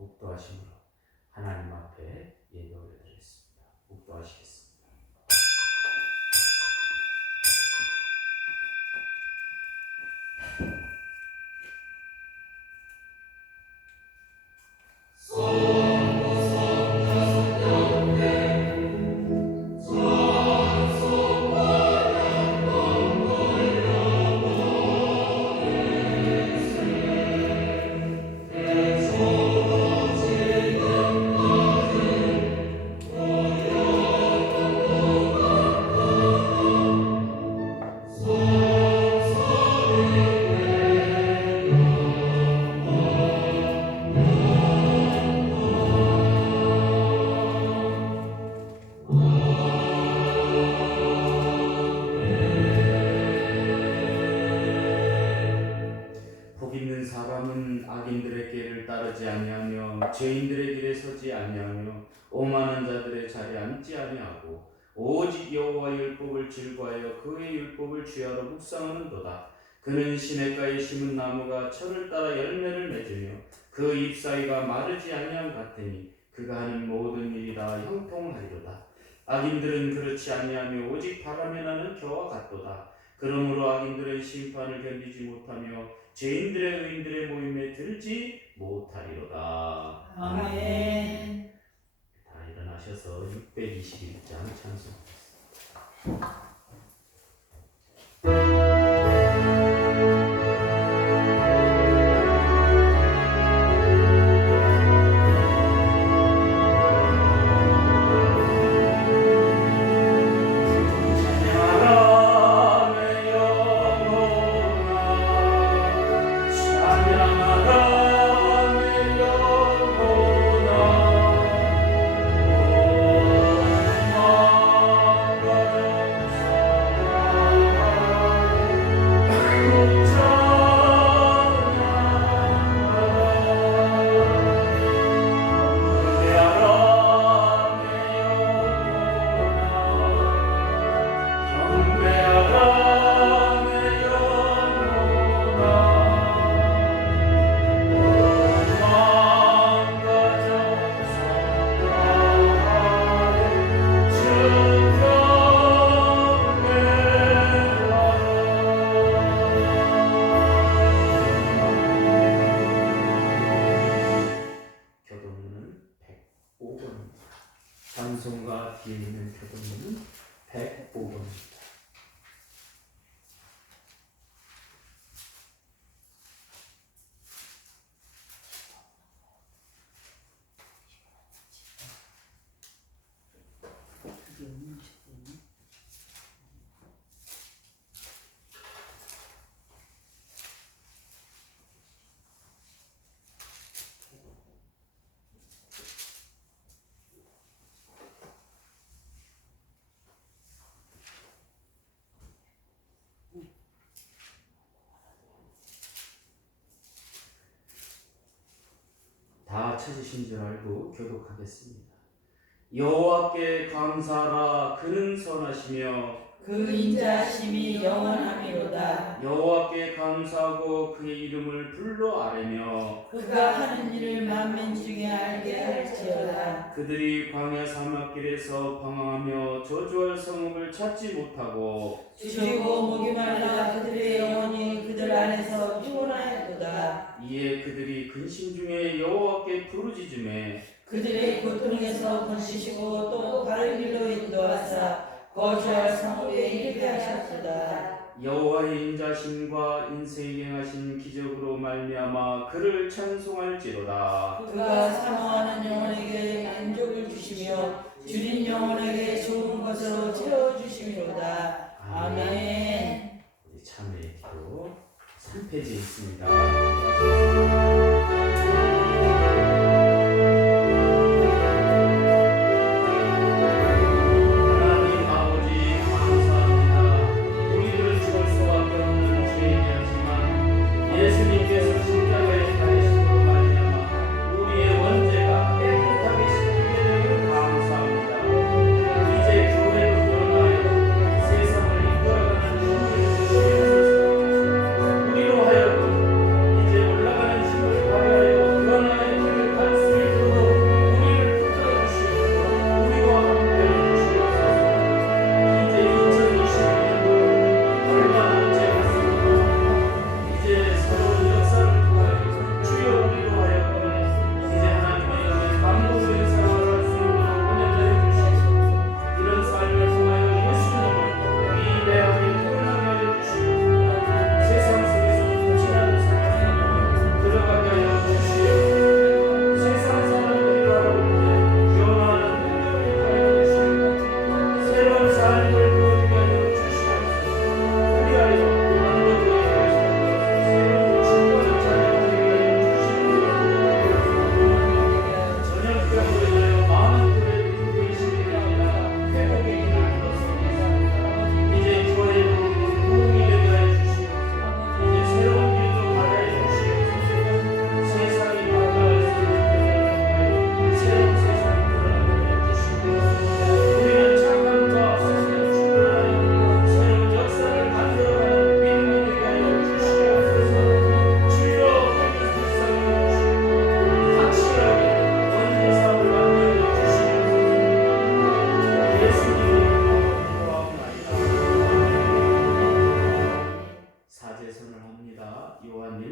묵도하심으로 하나님 앞에 예배를 드리겠습니다. 묵도하시겠습니다. 악인들의 길을 따르지 아니하며 죄인들의 길에 서지 아니하며 오만한 자들의 자리에 앉지 아니하고 오직 여호와의 율법을 즐거하여 그의 율법을 주야로 묵상하는도다. 그는 시냇가에 심은 나무가 철을 따라 열매를 맺으며 그 잎사이가 마르지 아니함 같으니 그가 하는 모든 일이 다 형통하리로다. 악인들은 그렇지 아니하며 오직 바람에 나는 겨와 같도다. 그러므로 악인들은 심판을 견디지 못하며 죄인들의 의인들의 모임에 들지 못하리로다. 아멘. 다 일어나셔서 621장 찬송하겠습니다. 찬송가 뒤에 있는 교동문은 105번입니다. 다 찾으신 줄 알고 교독하겠습니다. 여호와께 감사하라. 그는 선하시며 그 인자심이 영원하미로다. 여호와께 감사하고 그의 이름을 불러 아뢰며 그가 하는 일을 만민 중에 알게 할지어다. 그들이 광야 사막길에서 방황하며 저주할 성읍을 찾지 못하고 주고 목이 말라 그들의 영혼이 그들 안에서 피곤하였도다. 이에 그들이 근심 중에 여호와께 부르짖음에 그들의 고통에서 건지시고 또 바른 길로 인도하사 거주할 성읍에 이르게 하셨도다. 여호와의 인자심과 인생에 행하신 기적으로 말미암아 그를 찬송할지로다. 그가 사모하는 영혼에게 만족을 주시며 줄인 영혼에게 좋은 것으로 채워주시미로다. 아멘. 우리 참회의 기도 3페이지에 있습니다. 예수님께서 십자가에 달리심으로 말미암아 우리의 원죄가 깨끗하게 씻기게 되어 감사합니다. 이제 교회로 드러나여 세상을 이끌어가는 힘을 주시옵소서. 우리로 하여금 이제 올라가는 힘을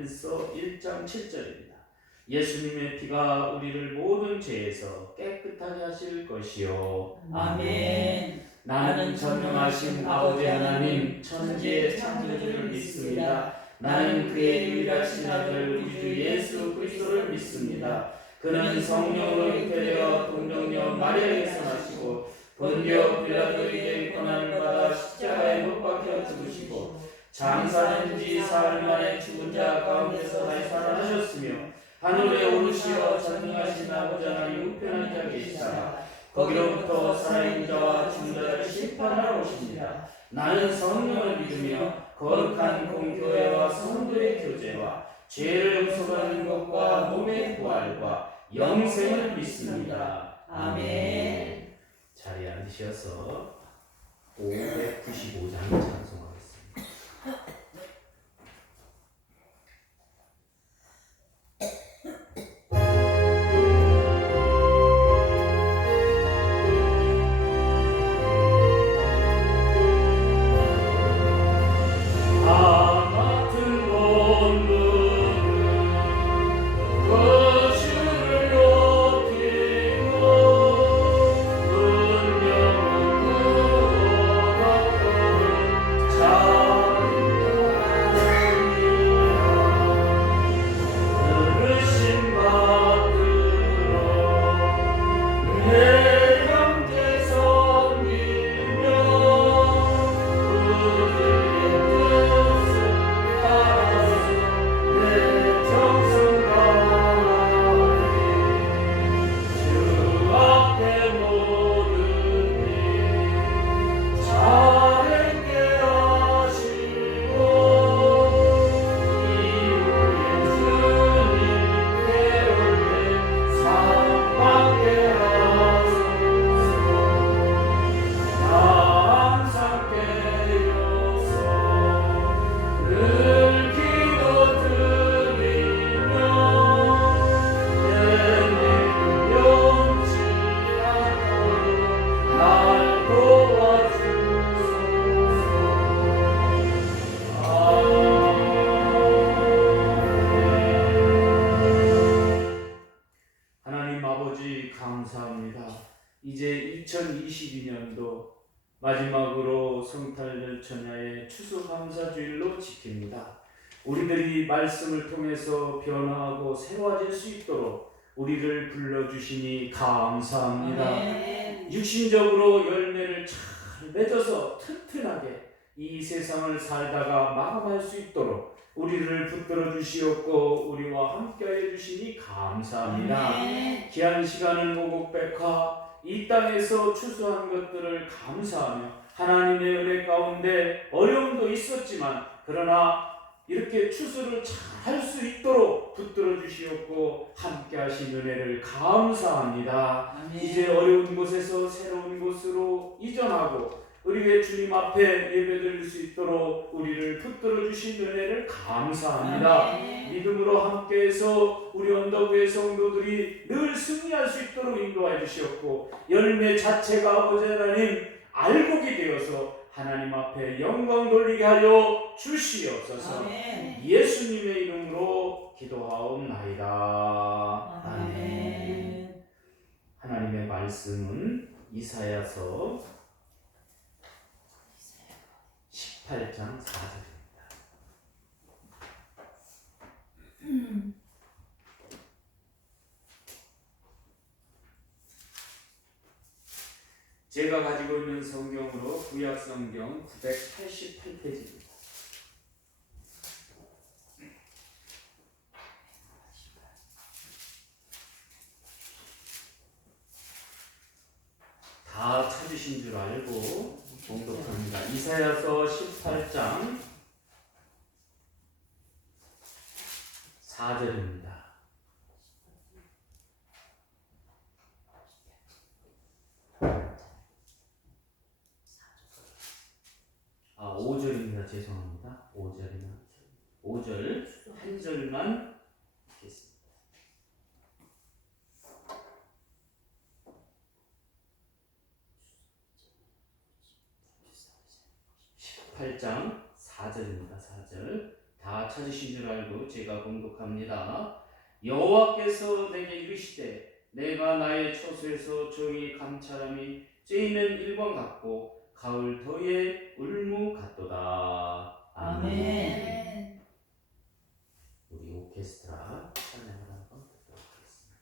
요한일서 1장 7절입니다. 예수님의 피가 우리를 모든 죄에서 깨끗하게 하실 것이요. 아멘. 나는 전능하신 아버지 하나님 천지의 창조주를 믿습니다. 나는 그의 유일하신 아들 우리 주 예수 그리스도를 믿습니다. 그는 성령으로 잉태되어 동정녀 마리아에게서 나시고 본디오 빌라도에게 고난을 받아 십자가에 못 박혀 죽으시고 장사된 지 사흘 만에 죽은 자 가운데서 다시 살아나셨으며 하늘에 오르시어 전능하신 아버지 하나님 우편한 자 계시다가 거기로부터 살아있는 자와 죽은 자를 심판하러 오십니다. 나는 성령을 믿으며 거룩한 공교회와 성도의 교제와 죄를 용서받는 것과 몸의 부활과 영생을 믿습니다. 아멘. 자리에 앉으셔서 595장 찬송하겠습니다. 감사합니다. 이제 2022년도 마지막으로 성탄절 전야의 추수감사주일로 지킵니다. 우리들이 말씀을 통해서 변화하고 새로워질 수 있도록 우리를 불러주시니 감사합니다. 아멘. 육신적으로 열매를 잘 맺어서 튼튼하게 이 세상을 살다가 마감할 수 있도록 우리를 붙들어 주시옵고 우리와 함께해 주시니 감사합니다. 아멘. 귀한 시간을 모국백화 이 땅에서 추수한 것들을 감사하며 하나님의 은혜 가운데 어려움도 있었지만 그러나 이렇게 추수를 잘 할 수 있도록 붙들어 주시옵고 함께 하신 은혜를 감사합니다. 아멘. 이제 어려운 곳에서 새로운 곳으로 이전하고 우리의 주님 앞에 예배드릴 수 있도록 우리를 붙들어 주신 은혜를 감사합니다. 아멘. 믿음으로 함께해서 우리 언덕의 성도들이 늘 승리할 수 있도록 인도해 주시옵고 열매 자체가 아버지 하나님 알곡이 되어서 하나님 앞에 영광 돌리게 하여 주시옵소서. 아멘. 예수님의 이름으로 기도하옵나이다. 아멘. 하나님의 말씀은 이사야서 18장 4절입니다. 제가 가지고 있는 성경으로 구약 성경 988페이지입니다. 다 찾으신 줄 알고 봉독합니다. 이사야서 18장 4절입니다. 5절입니다. 죄송합니다. 5절 한 절만 읽겠습니다. 8장 4절입니다. 4절 다 찾으신 줄 알고 제가 봉독합니다. 여호와께서 내게 이르시되 내가 나의 처소에서 조용히 감찰함이 쬐이는 일광 같고 가을 더위의 울무 같도다. 아멘. 우리 오케스트라 찬양을 한번 듣도록 하겠습니다.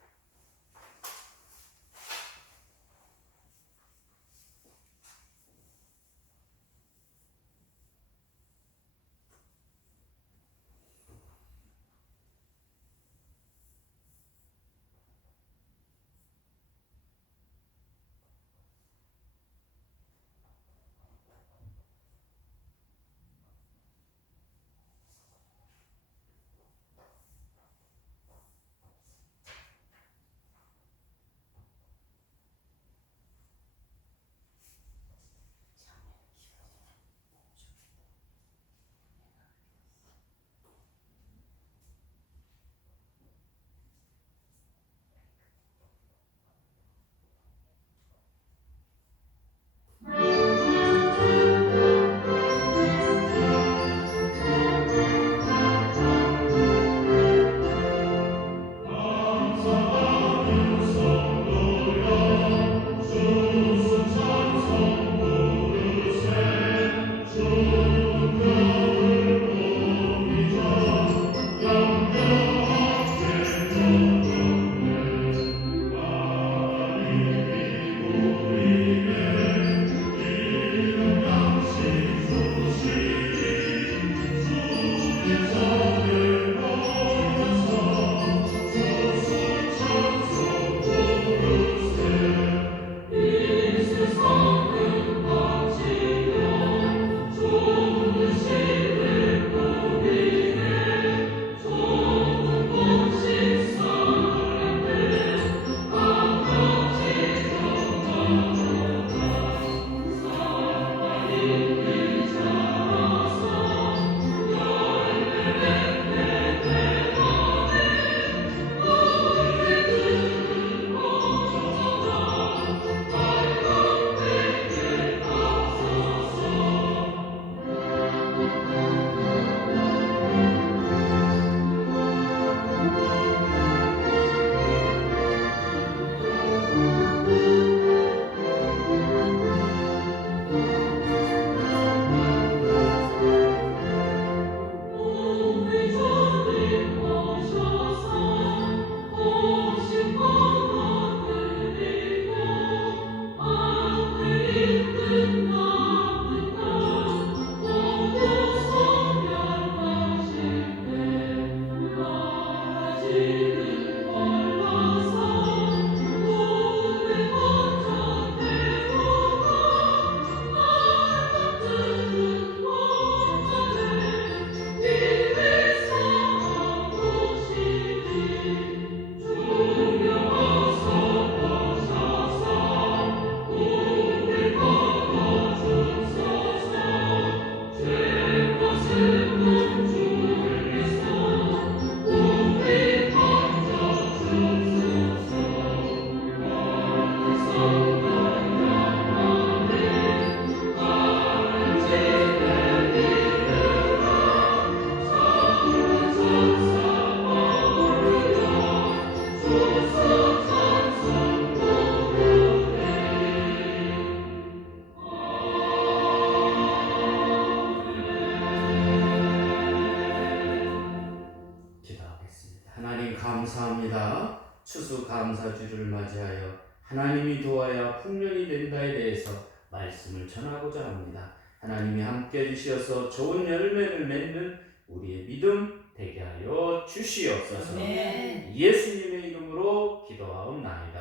기도하겠습니다. 하나님 감사합니다. 추수감사주를 맞이하여 하나님이 도와야 풍년이 된다에 대해서 말씀을 전하고자 합니다. 하나님이 함께 해주셔서 좋은 열매를 맺는 우리의 믿음 되게 하여 주시옵소서. 아멘. 예수님의 이름으로 기도하옵나이다.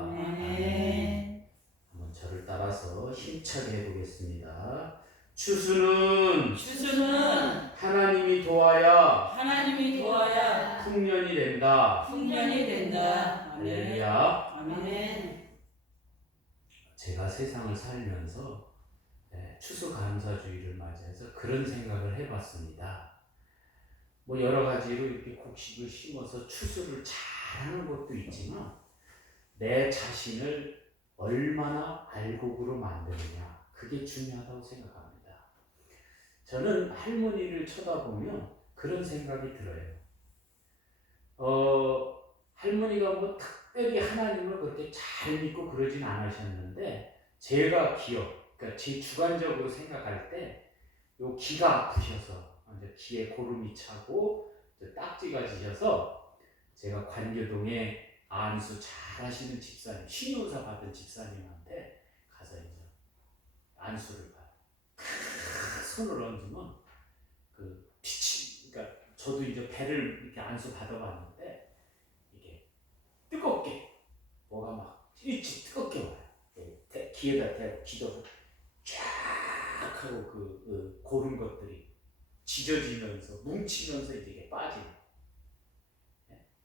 아멘. 한번 저를 따라서 힘차게 해보겠습니다. 추수는 하나님이 도와야 풍년이 된다. 할렐루야. 아멘. 제가 세상을 살면서 추수감사주의를 맞이해서 그런 생각을 해봤습니다. 뭐 여러 가지로 이렇게 곡식을 심어서 추수를 잘하는 것도 있지만 내 자신을 얼마나 알곡으로 만드느냐, 그게 중요하다고 생각합니다. 저는 할머니를 쳐다보면 그런 생각이 들어요. 할머니가 뭐 특별히 하나님을 그렇게 잘 믿고 그러진 않으셨는데 제가 그러니까 제 주관적으로 생각할 때 요 귀가 아프셔서 이제 귀에 고름이 차고 딱지가 지셔서 제가 관교동에 안수 잘 하시는 집사님, 신유사 받은 집사님한테 가서 이제 안수를 받아요. 손을 얹으면 그 빛이, 그러니까 저도 이제 배를 이렇게 안수 받아봤는데 이게 뜨겁게 뭐가 막 일찍 뜨겁게 와요. 귀에다 대고 기도를 쫙 하고 그 고른 것들이 지져지면서 뭉치면서 이게 빠지는.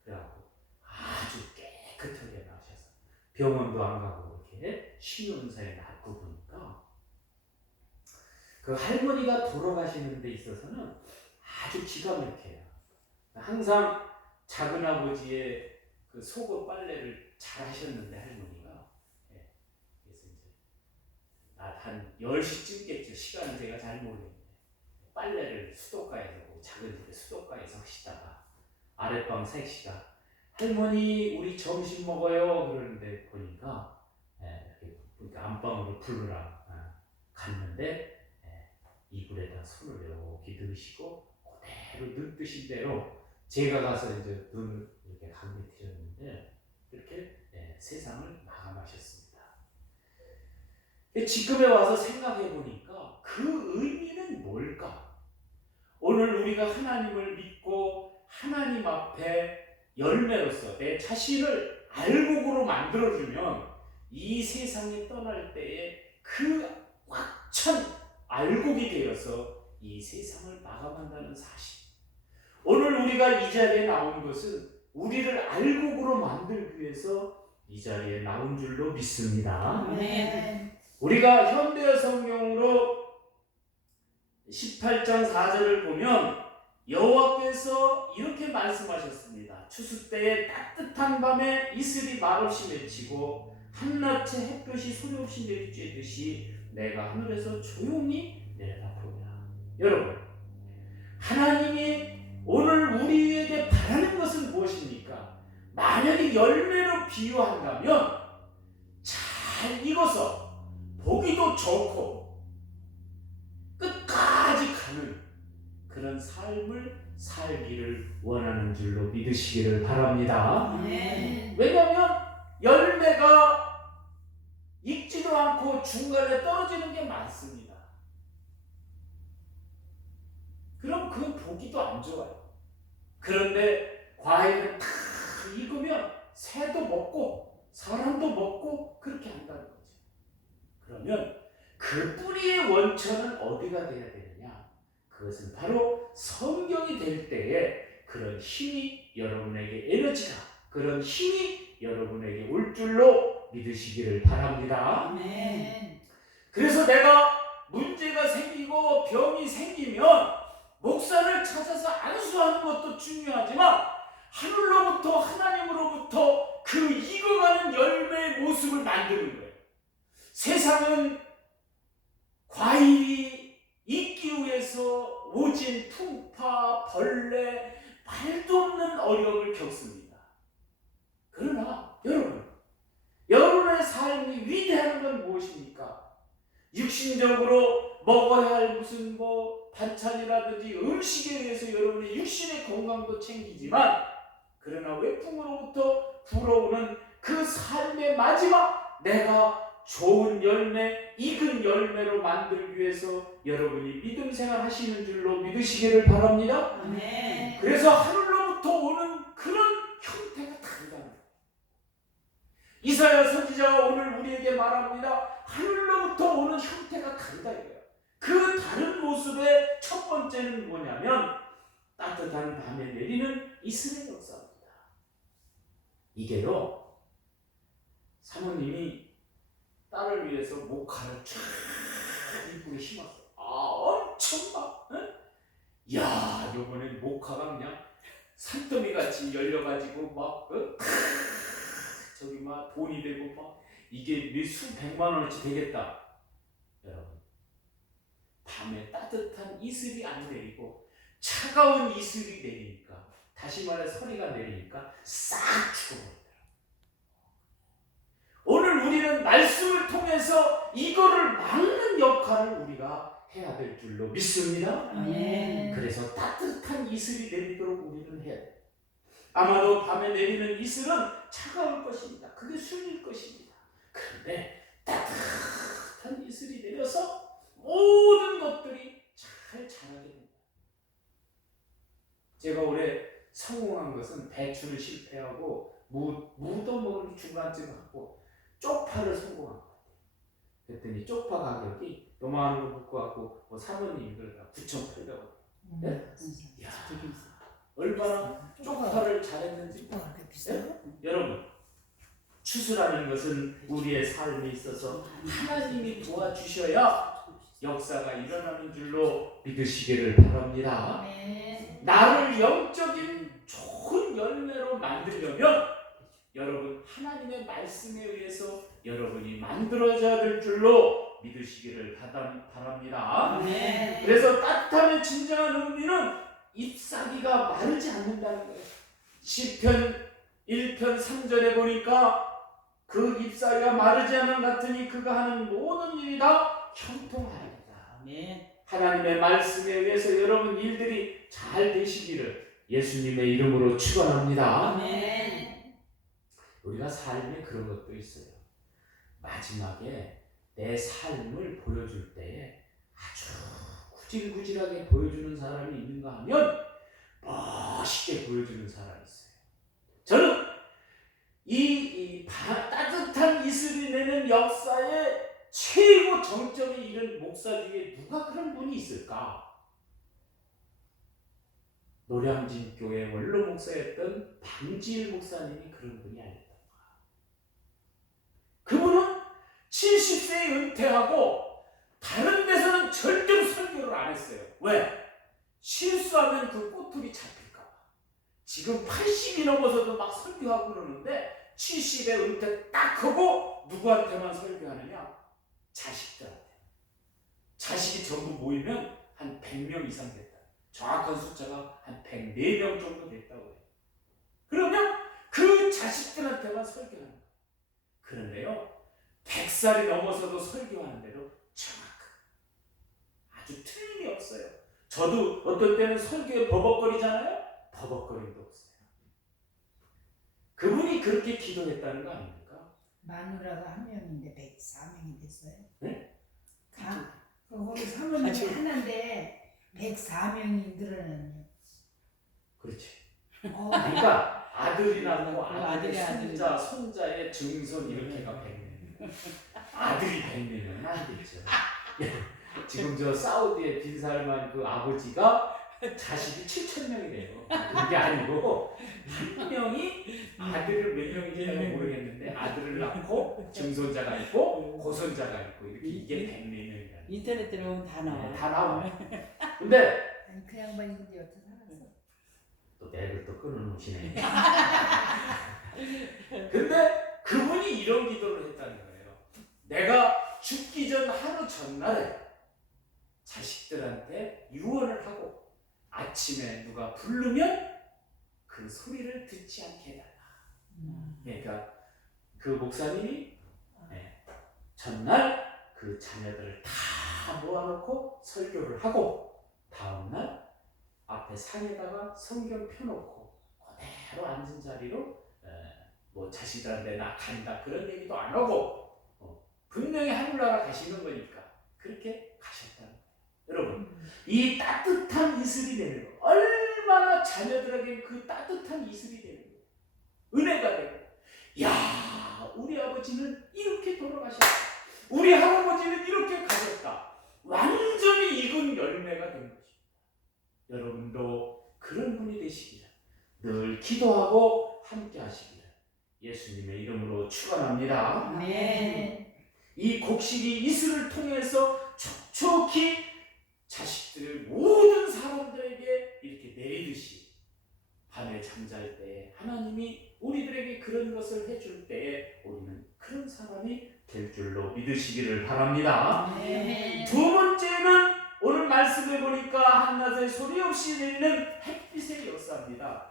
그래갖고 아주 깨끗하게 나셔서 병원도 안 가고 이렇게 신윤사에 낫고 보니까 그 할머니가 돌아가시는 데 있어서는 아주 기가 막혀요. 항상 작은 아버지의 그 속옷 빨래를 잘 하셨는데 할머니가 그래서 이제 한 10시쯤겠죠. 시간은 제가 잘 모르겠는데 빨래를 수도가에서 작은 집에 수도가에서 하시다가 아랫방 색시가 할머니 우리 점심 먹어요 그러는데 보니까 이렇게 안방으로 부르라 갔는데 이불에다 손을 이렇게 넣으시고 그대로 넣듯인 대로 제가 가서 이제 눈을 이렇게 감매트렸는데 이렇게 세상을 마감하셨습니다. 지금에 와서 생각해 보니까 그 의미는 뭘까? 오늘 우리가 하나님을 믿고 하나님 앞에 열매로서 내 자신을 알곡으로 만들어주면 이 세상에 떠날 때에 그 꽉 찬 알곡이 되어서 이 세상을 마감한다는 사실. 오늘 우리가 이 자리에 나온 것은 우리를 알곡으로 만들기 위해서 이 자리에 나온 줄로 믿습니다. 아멘. 우리가 현대 성경으로 18장 4절을 보면 여호와께서 이렇게 말씀하셨습니다. 추수 때에 따뜻한 밤에 이슬이 말없이 맺히고 한낮에 햇볕이 소리없이 내리쬐듯이 내가 하늘에서 조용히 내려다보리라. 여러분, 하나님이 오늘 우리에게 바라는 것은 무엇입니까? 만약에 열매로 비유한다면 잘 익어서 보기도 좋고 끝까지 가는 그런 삶을 살기를 원하는 줄로 믿으시기를 바랍니다. 아멘. 왜냐하면 열매가 익지도 않고 중간에 떨어지는 게 많습니다. 그럼 그건 보기도 안 좋아요. 그런데 과일은 다 익으면 새도 먹고 사람도 먹고 그렇게 한다는 거죠. 그러면 그 뿌리의 원천은 어디가 돼야 되느냐? 그것은 바로 성경이 될 때에 그런 힘이 여러분에게 에너지가 그런 힘이 여러분에게 올 줄로 믿으시기를 바랍니다. 아멘. 그래서 내가 문제가 생기고 병이 생기면 목사를 찾아서 안수하는 것도 중요하지만 하늘로부터 하나님으로부터 그 익어가는 열매의 모습을 만드는 거예요. 세상은 과일이 익기 위해서 오진 풍파, 벌레, 말도 없는 어려움을 겪습니다. 그러나 여러분의 삶이 위대한 건 무엇입니까? 육신적으로 먹어야 할 무슨 반찬이라든지 음식에 의해서 여러분의 육신의 건강도 챙기지만 그러나 외풍으로부터 불어오는 그 삶의 마지막 내가 좋은 열매, 익은 열매로 만들기 위해서 여러분이 믿음 생활 하시는 줄로 믿으시기를 바랍니다. 아멘. 그래서 하늘로부터 오는 그런 형태가 다르다는 거예요. 이사야 선지자가 오늘 우리에게 말합니다. 하늘로부터 오는 형태가 다르다 이거예요. 그 다른 모습의 첫 번째는 뭐냐면 따뜻한 밤에 내리는 이슬의 역사입니다. 이게요, 사모님이 딸을 위해서 모카를 쫙 이쁘게 심었어요. 엄청 막, 야, 요번엔 모카가 그냥 산더미 같이 열려가지고 막, 저기 막 돈이 되고 막 이게 몇 수백만 원어치 되겠다. 여러분, 밤에 따뜻한 이슬이 안 내리고 차가운 이슬이 내리니까, 다시 말해 서리가 내리니까 싹 죽어버리더라고요. 오늘 우리는 말씀을 통해서 이거를 막는 역할을 우리가 해야 될 줄로 믿습니다. 아멘. 그래서 따뜻한 이슬이 내리도록 우리는 해야 돼요. 아마도 밤에 내리는 이슬은 차가울 것입니다. 그게 술일 것입니다. 그런데 따뜻한 이슬이 내려서 모든 것들이 잘 자라게 됩니다. 제가 올해 성공한 것은 배추를 실패하고 무도 뭐 중간쯤 하고 쪽파를 성공한 것 같아요. 그랬더니 쪽파 가격이 요만한 거 묶고 갖고 뭐 사모님들 9,800원. 네? 이야, 얼마나 쪽파를 잘했는지. 네? 여러분, 추수라는 것은 우리의 삶에 있어서 하나님이 도와주셔야 역사가 일어나는 줄로 믿으시기를 바랍니다. 나를 영적인 좋은 열매로 만들려면 여러분 하나님의 말씀에 의해서 여러분이 만들어져야 될 줄로 믿으시기를 바랍니다. 그래서 따뜻함의 진정한 의미는 잎사귀가 마르지 않는다는 거예요. 시편 1편 3절에 보니까 그 잎사귀가 마르지 않는 같으니 그가 하는 모든 일이 다 형통하리이다. 하나님의 말씀에 의해서 여러분 일들이 잘 되시기를 예수님의 이름으로 축원합니다. 우리가 삶에 그런 것도 있어요. 마지막에 내 삶을 보여줄 때에 아주 구질구질하게 보여주는 사람이 있는가 하면 멋있게 보여주는 사람이 있어요. 저는 이 따뜻한 이슬이 내는 역사의 최고 정점에 이른 목사 중에 누가 그런 분이 있을까? 노량진 교회 원로 목사였던 방지일 목사님이 그런 분이 아닐까. 그분은 70세에 은퇴하고 다른 데서는 절대로 설교를 안 했어요. 왜? 실수하면 그 꼬투리 잡힐까 봐. 지금 80이 넘어서도 막 설교하고 그러는데 70에 은퇴 딱 하고 누구한테만 설교하느냐? 자식들한테. 자식이 전부 모이면 한 100명 이상 됐다. 정확한 숫자가 한 104명 정도 됐다고 해요. 그러면 그 자식들한테만 설교하는 거예요. 그런데요, 100살이 넘어서도 설교하는 대로 정확한, 아주 틀림이 없어요. 저도 어떤 때는 설교에 버벅거리잖아요. 버벅거림도 없어요. 그분이 그렇게 기도했다는 거 아닙니까? 마누라가 한 명인데 104명이 됐어요. 네? 거기 사모님이 하나인데 104명이 늘어났네요. 그렇지. 그러니까 아들이 낳고 아들의 아들이 손자의 증손 이렇게가 100명. 아들이 100명은 아니겠죠. 지금 저 사우디의 빈 살만 그 아버지가 자식이 7,000명이래요. 그게 아니고 한 명이 아들을 몇 명인지 내가 모르겠는데 아들을 낳고 증손자가 있고 고손자가 있고 이렇게 이게 100명이라는. 인터넷 들어오면 다 나와. 다 나와. 근데 아니 그 양반이 근데 어떻게 살았어? 또 맥을 또 끊어놓으시네. 근데 그분이 이런 기도를 했다는 거예요. 내가 죽기 전 하루 전날에 자식들한테 유언을 하고 아침에 누가 부르면 그 소리를 듣지 않게 해달라. 그러니까 그 목사님이 전날 그 자녀들을 다 모아놓고 설교를 하고 다음날 앞에 상에다가 성경 펴놓고 그대로 앉은 자리로 뭐 자식들한테 나 간다 그런 얘기도 안 하고 분명히 하늘나라 가시는 거니까 그렇게 가셨다는 거예요. 여러분, 이 따뜻한 이슬이 되는 거 얼마나 자녀들에게 그 따뜻한 이슬이 되는 거예요. 은혜가 되고, 야, 우리 아버지는 이렇게 돌아가셨다. 우리 할아버지는 이렇게 가셨다. 완전히 익은 열매가 된 것입니다. 여러분도 그런 분이 되시기를 늘 기도하고 함께 하시기를 예수님의 이름으로 축원합니다. 이 곡식이 이슬을 통해서 촉촉히 자식들을 모든 사람들에게 이렇게 내리듯이 밤에 잠잘 때 하나님이 우리들에게 그런 것을 해줄 때에 우리는 그런 사람이 될 줄로 믿으시기를 바랍니다. 두 번째는 오늘 말씀해 보니까 한낮에 소리 없이 내리는 햇빛의 역사입니다.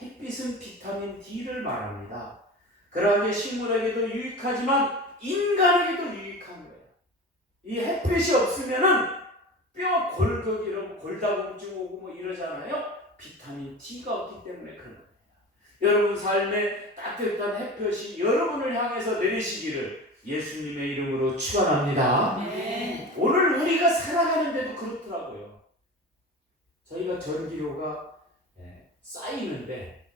햇빛은 비타민 D를 말합니다. 그러하게 식물에게도 유익하지만 인간에게도 유익한 거예요. 이 햇빛이 없으면은 뼈 골격이 이러고 골다공증 오고 뭐 이러잖아요. 비타민 D가 없기 때문에 그런 거예요. 여러분 삶에 따뜻한 햇볕이 여러분을 향해서 내리시기를 예수님의 이름으로 축원합니다. 네. 오늘 우리가 살아가는데도 그렇더라고요. 저희가 전기료가 쌓이는데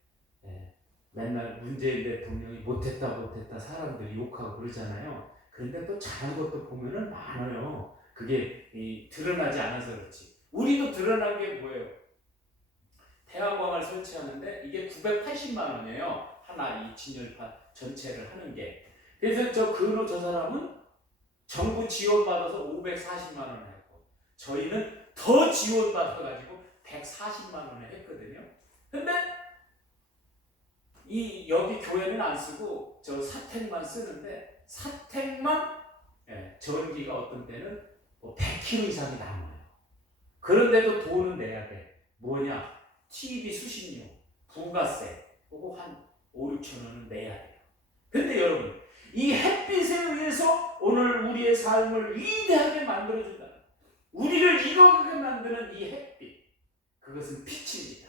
맨날 문재인 대통령이 못했다 사람들이 욕하고 그러잖아요. 그런데 또 잘한 것도 보면은 많아요. 그게 드러나지 않아서 그렇지. 우리도 드러난 게 뭐예요? 태양광을 설치하는데 이게 980만 원이에요. 하나 이 진열판 전체를 하는 게. 그래서 저 사람은 정부 지원 받아서 540만 원을 했고 저희는 더 지원 받아가지고 140만 원을 했거든요. 근데 여기 교회는 안 쓰고 저 사택만 쓰는데 사택만 전기가 어떤 때는 뭐 100kg 이상이 남아요. 그런데도 돈은 내야 돼. 뭐냐? TV 수신료, 부가세, 그거 한 5, 6천 원은 내야 돼요. 근데 여러분, 이 햇빛에 의해서 오늘 우리의 삶을 위대하게 만들어준다. 우리를 이룩하게 만드는 이 햇빛, 그것은 빛입니다.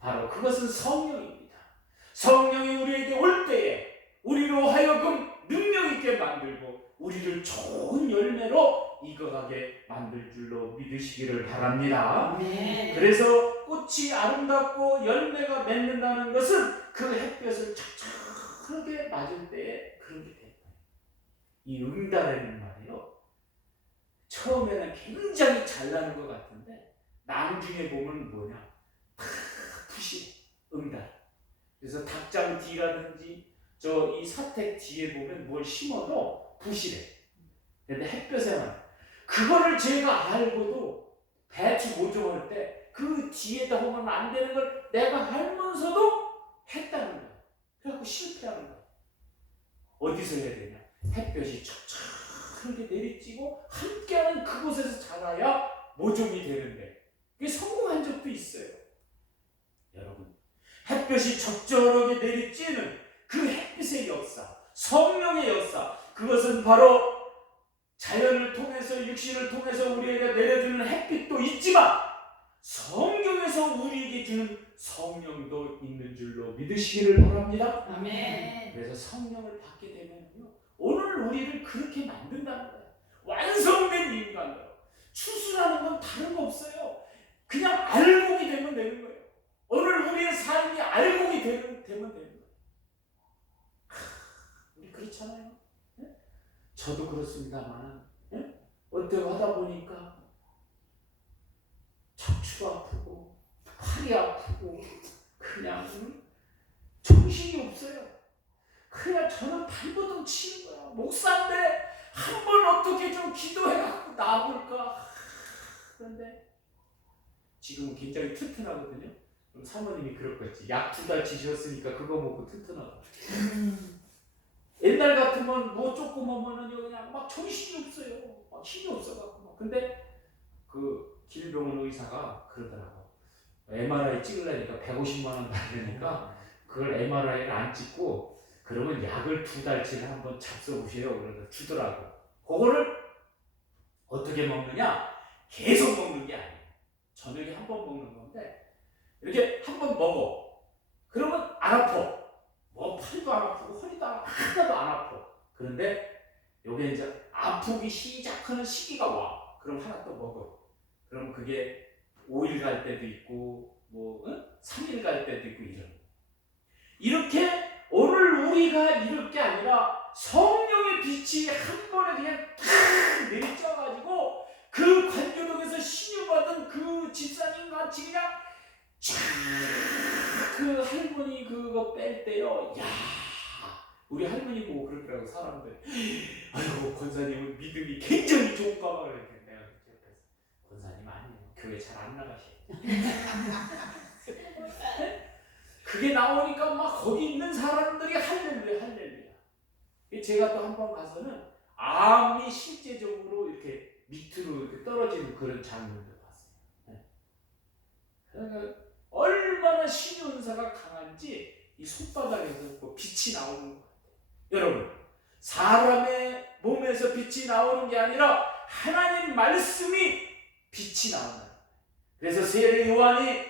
바로 그것은 성령입니다. 성령이 우리에게 올 때에 우리로 하여금 능력 있게 만들고 우리를 좋은 열매로 익어가게 만들 줄로 믿으시기를 바랍니다. 네. 그래서 꽃이 아름답고 열매가 맺는다는 것은 그 햇볕을 촉촉하게 맞을 때에 그런 게 돼요. 이 응달에는 말이요, 처음에는 굉장히 잘 나는 것 같은데 나중에 보면 뭐냐, 다 푸시 응달. 그래서 닭장 뒤라든지 이 사택 뒤에 보면 뭘 심어도 부실해. 근데 햇볕에만 그거를 제가 알고도 배추 모종할 때 그 뒤에다 하면 안 되는 걸 내가 알면서도 했다는 거야. 그래갖고 실패하는 거야. 어디서 해야 되냐? 햇볕이 촉촉하게 내리쬐고 함께하는 그곳에서 자라야 모종이 되는데 그게 성공한 적도 있어요. 여러분, 햇볕이 적절하게 내리쬐는 그 햇빛의 역사, 성령의 역사, 그것은 바로 자연을 통해서 육신을 통해서 우리에게 내려주는 햇빛도 있지만 성경에서 우리에게 주는 성령도 있는 줄로 믿으시기를 바랍니다. 아멘. 그래서 성령을 받게 되면요, 오늘 우리를 그렇게 만든다는 거예요. 완성된 인간으로. 추수라는 건 다른 거 없어요. 그냥 알곡이 되면 되는 거예요. 오늘 우리의 삶이 알곡이 되면 되는 거예요. 우리 그렇잖아요. 네? 저도 그렇습니다만 어떻게 하다 보니까 척추가 아프고 팔이 아프고 그냥 정신이 없어요. 그냥 저는 발버둥 치는 거야. 목사인데 한번 어떻게 좀 기도해갖고 나아볼까. 그런데 지금은 굉장히 튼튼하거든요. 사모님이 그랬겠지. 약 2달 지셨으니까 그거 먹고 튼튼하고. 옛날 같으면 뭐 조금 하면은 그냥 막 정신이 없어요. 막 힘이 없어갖고 막. 근데 그 길병원 의사가 그러더라고. MRI 찍으려니까 150만 원 달라니까 그걸 MRI를 안 찍고 그러면 약을 2달치를 한번 잡숴보세요. 그래서 주더라고. 그거를 어떻게 먹느냐? 계속 먹는 게 아니에요. 저녁에 한 번 먹는 건데 이렇게 한 번 먹어. 그러면 안 아파. 뭐 팔도 안 아프고 허리도 하나도 안 아파. 그런데 요게 이제 아프기 시작하는 시기가 와. 그럼 하나 또 먹어. 그럼 그게 5일 갈 때도 있고 뭐 3일 갈 때도 있고 이렇게 오늘 우리가 이럴 게 아니라 성령의 빛이 한 번에 그냥 탁 내리쳐가지고 그 관교동에서 신유받은 그 집사님 같이 그냥 쫙 그 할머니 그거 뺄 때요. 야, 우리 할머니 보고 그러더라고 사람들. 아이고 권사님은 믿음이 굉장히 좋은가 봐. 이렇게 내가 옆에서 권사님 아니에요. 교회 잘 안 나가셔. 그게 나오니까 막 거기 있는 사람들이 할렐루야 할렐루야. 제가 또 한 번 가서는 암이 실제적으로 이렇게 밑으로 이렇게 떨어지는 그런 장면도 봐요. 그러니까 얼마나 신의 은사가 강한지 이 손바닥에서 뭐 빛이 나오는 것 같아요. 여러분, 사람의 몸에서 빛이 나오는 게 아니라 하나님 말씀이 빛이 나온다. 그래서 세례 요한이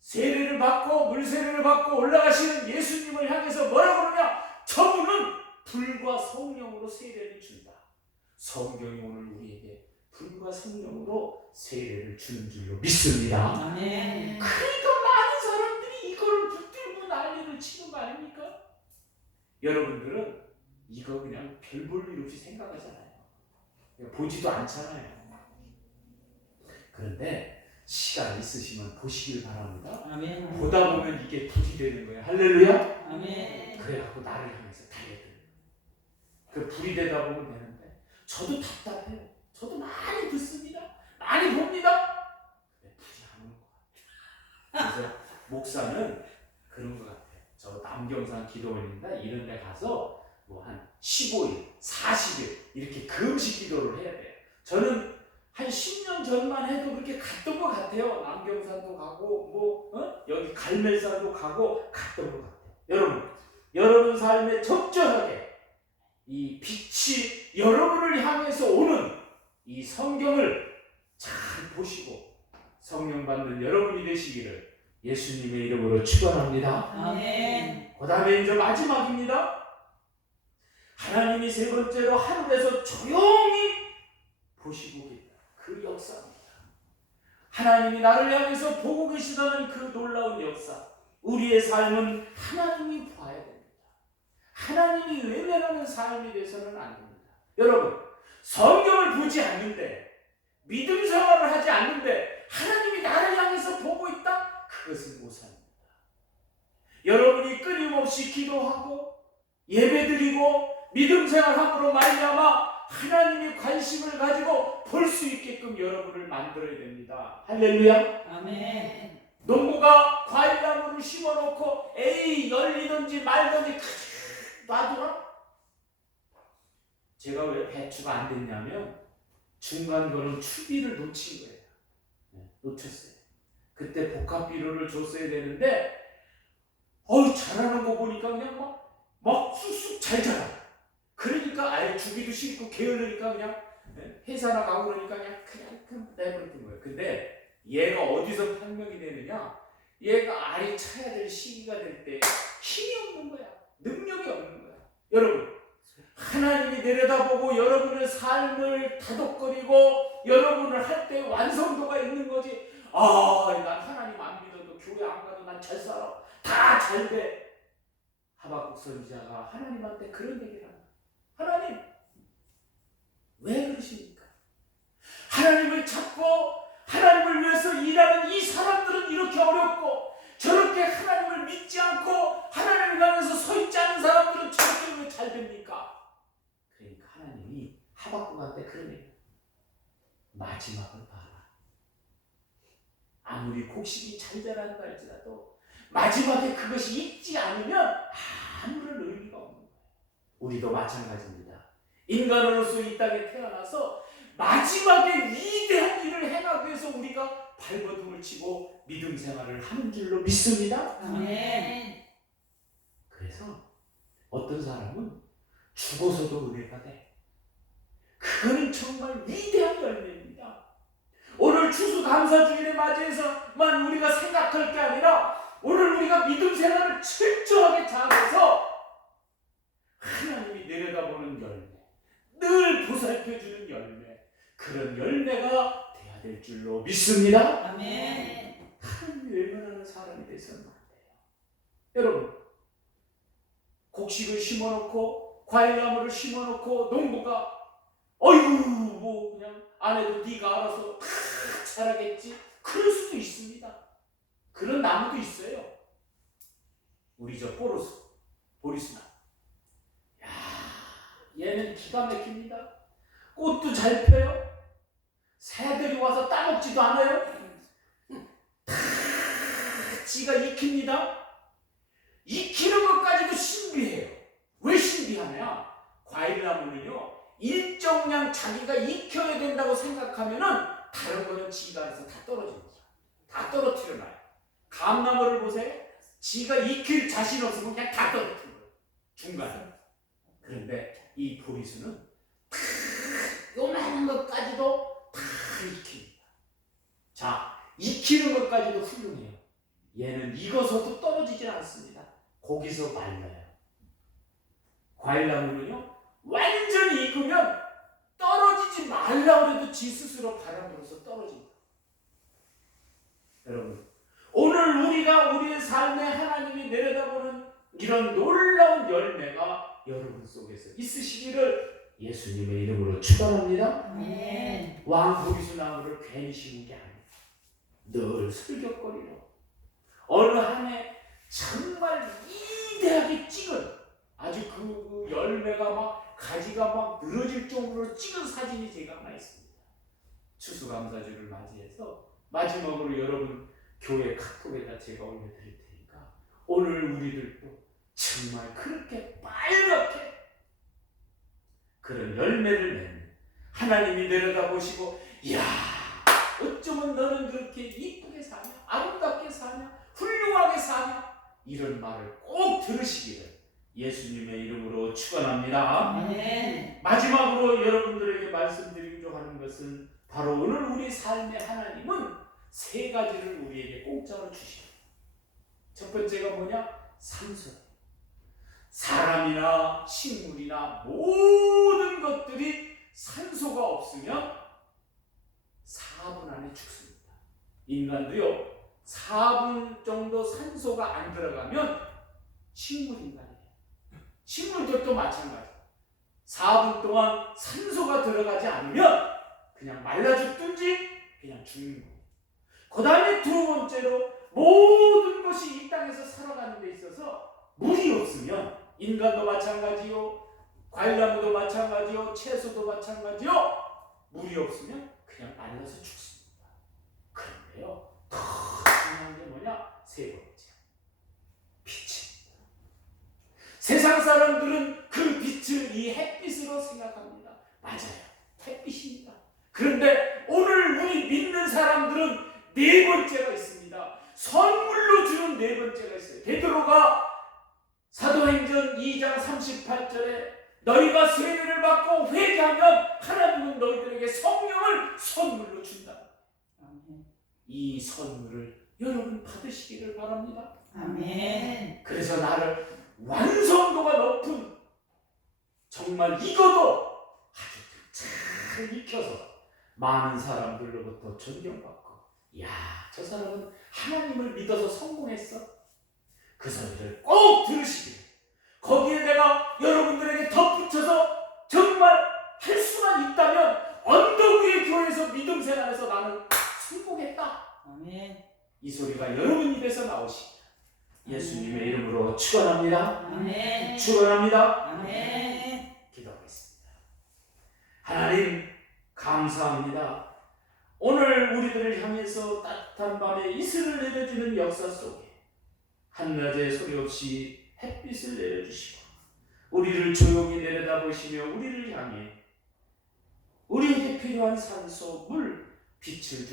세례를 받고 물세례를 받고 올라가시는 예수님을 향해서 뭐라고 그러냐? 저분은 불과 성령으로 세례를 준다. 성경이 오늘 우리에게 불과 성령으로 세례를 주는 줄로 믿습니다. 아멘. 그러니까 많은 사람들이 이거를 붙들고 난리를 치는 거 아닙니까? 여러분들은 이거 그냥 별 볼 일 없이 생각하잖아요. 보지도 않잖아요. 그런데 시간 있으시면 보시길 바랍니다. 아멘. 보다 보면 이게 불이 되는 거예요. 할렐루야. 아멘. 그래갖고 나를 향해서 달려드는 거예요. 그 불이 되다 보면 되는데 저도 답답해요. 저도 많이 듣습니다. 많이 봅니다. 근데 불이 안 오는 것 같아요. 그래서 목사는 그런 것 같아요. 저 남경산 기도원입니다. 이런 데 가서 뭐 한 15일, 40일 이렇게 금식 기도를 해야 돼요. 저는 한 10년 전만 해도 그렇게 갔던 것 같아요. 남경산도 가고 여기 갈멜산도 가고 갔던 것 같아요. 여러분 삶에 적절하게 이 빛이 여러분을 향해서 오는 이 성경을 잘 보시고 성령 받는 여러분이 되시기를 예수님의 이름으로 축원합니다. 아멘. 그 다음에 이제 마지막입니다. 하나님이 세 번째로 하늘에서 조용히 보시고 계시다. 그 역사입니다. 하나님이 나를 향해서 보고 계시다는 그 놀라운 역사. 우리의 삶은 하나님이 봐야 됩니다. 하나님이 외면하는 삶이 돼서는 안 됩니다. 여러분, 성경을 보지 않는데, 믿음 생활을 하지 않는데 하나님이 나를 향해서 보고 있다? 그것은 못 삽니다. 여러분이 끊임없이 기도하고 예배드리고 믿음 생활함으로 말미암아 하나님이 관심을 가지고 볼 수 있게끔 여러분을 만들어야 됩니다. 할렐루야. 아멘. 농부가 과일나무를 심어놓고 에이 열리든지 말든지 놔두라. 제가 왜 배추가 안 됐냐면 중간 거는 추비를 놓친 거예요. 놓쳤어요. 그때 복합비료를 줬어야 되는데 자라는 거 보니까 그냥 막 쑥쑥 잘 자라. 그러니까 아예 주기도 싫고 게을르니까 그냥 회사나 가고 그러니까 그냥 내버렸던 거예요. 근데 얘가 어디서 판명이 되느냐? 얘가 알이 차야 될 시기가 될 때 힘이 없는 거야. 능력이 없는 거야. 여러분, 하나님이 내려다보고 여러분의 삶을 다독거리고 여러분을 할 때 완성도가 있는 거지. 난 하나님 안 믿어도 교회 안 가도 난 잘 살아. 다 잘 돼. 하박국 선지자가 하나님한테 그런 얘기를 합니다. 하나님, 왜 그러십니까? 하나님을 찾고 하나님을 위해서 일하는 이 사람들은 이렇게 어렵고 저렇게 하나님을 믿지 않고 하나님을 향해서 서 있지 않은 사람들은 저렇게 왜 잘 됩니까? 그러니까 하나님이 하박국한테 그런 얘기를 합니다. 마지막을 봐라. 아무리 곡식이 잘 자란다 할지라도 마지막에 그것이 있지 않으면 아무런 의미가 없는 거예요. 우리도 마찬가지입니다. 인간으로서 이 땅에 태어나서 마지막에 위대한 일을 행하기 위해서 우리가 발버둥을 치고 믿음 생활을 하는 줄로 믿습니다. 아멘. 그래서 어떤 사람은 죽어서도 은혜가 돼. 그거는 정말 위대한 열매입니다. 오늘 추수감사주일을 맞이해서만 우리가 생각할 게 아니라 오늘 우리가 믿음 생활을 철저하게 잘해서 하나님이 내려다보는 열매, 늘 보살펴주는 열매, 그런 열매가 돼야 될 줄로 믿습니다. 아멘. 하나님이 외면하는 사람이 되서는 안 돼요. 여러분, 곡식을 심어놓고 과일나무를 심어놓고 농부가 그냥 안 해도 네가 알아서 다 자라겠지, 그럴 수도 있습니다. 그런 나무도 있어요. 우리 저 보리수나무. 얘는 기가 막힙니다. 꽃도 잘 펴요. 새들이 와서 따먹지도 않아요. 다 지가 익힙니다. 익히는 것까지도 신비해요. 왜 신비하냐? 과일나무는요, 일정량 자기가 익혀야 된다고 생각하면은 다른 거는 지가 알아서 다 떨어집니다. 다 떨어뜨려놔요. 감나무를 보세요. 지가 익힐 자신 없으면 그냥 다 떨어뜨려. 중간에. 그런데 이 보리수는 다 요만한 것까지도 다 익힙니다. 자, 익히는 것까지도 훌륭해요. 얘는 익어서도 떨어지질 않습니다. 거기서 말라요. 과일나무는요, 완전히 익으면 떨어지지 말라고 해도 지 스스로 바람 불어서 떨어집니다. 여러분, 오늘 우리가 우리의 삶에 하나님이 내려다보는 이런 놀라운 열매가 여러분 속에서 있으시기를 예수님의 이름으로 축원합니다. 아멘. 왕보리수 나무를 괜히 심은 게 아니에요. 늘 슬쩍거리려. 어느 한 해 정말 위대하게 찍은 아주 그 열매가 막 가지가 막 늘어질 정도로 찍은 사진이 제가 하나 있습니다. 추수감사주를 맞이해서 마지막으로 여러분 교회 카톡에다 제가 올려드릴 테니까 오늘 우리들도 정말 그렇게 빨갛게 그런 열매를 맺는 하나님이 내려다보시고 이야 어쩌면 너는 그렇게 이쁘게 사냐 아름답게 사냐 훌륭하게 사냐 이런 말을 꼭 들으시기를 예수님의 이름으로 축원합니다. 아멘. 마지막으로 여러분들에게 말씀드리고자 하는 것은 바로 오늘 우리 삶의 하나님은 세 가지를 우리에게 공짜로 주십니다. 첫 번째가 뭐냐? 산소. 사람이나 식물이나 모든 것들이 산소가 없으면 4분 안에 죽습니다. 인간도요 4분 정도 산소가 안 들어가면 식물인간이에요. 식물들도 마찬가지. 4분 동안 산소가 들어가지 않으면 그냥 말라 죽든지 그냥 죽는 거예요. 그 다음에 두 번째로 모든 것이 이 땅에서 살아가는 데 있어서 물이 없으면 인간도 마찬가지요, 과일나무도 마찬가지요, 채소도 마찬가지요. 물이 없으면 그냥 말라서 죽습니다. 그런데요, 더 중요한 게 뭐냐? 세 번째, 빛입니다. 세상 사람들은 그 빛을 이 햇빛으로 생각합니다. 맞아요, 햇빛입니다. 그런데 오늘 우리 믿는 사람들은 네 번째가 있습니다. 선물로 주는 네 번째가 있어요. 베드로가 사도행전 2장 38절에 너희가 세례를 받고 회개하면 하나님은 너희들에게 성령을 선물로 준다. 아멘. 이 선물을 여러분 받으시기를 바랍니다. 아멘. 그래서 나를 완성도가 높은 정말 익어도 아주 잘 익혀서 많은 사람들로부터 존경받고 야, 저 사람은 하나님을 믿어서 성공했어. 그 소리를 꼭 들으시길. 거기에 내가 여러분들에게 덧붙여서 정말 할 수만 있다면 언덕 위의 교회에서 믿음 생활에서 나는 성공했다. 아멘. 이 소리가 여러분 입에서 나오시길 예수님의 이름으로 축원합니다. 아멘. 축원합니다. 아멘. 기도하겠습니다. 하나님 감사합니다. 오늘 우리들을 향해서 따뜻한 밤에 이슬을 내려주는 역사 속에 한낮에 소리 없이 햇빛을 내려주시고 우리를 조용히 내려다보시며 우리를 향해 우리에게 필요한 산소, 물, 빛을 주시고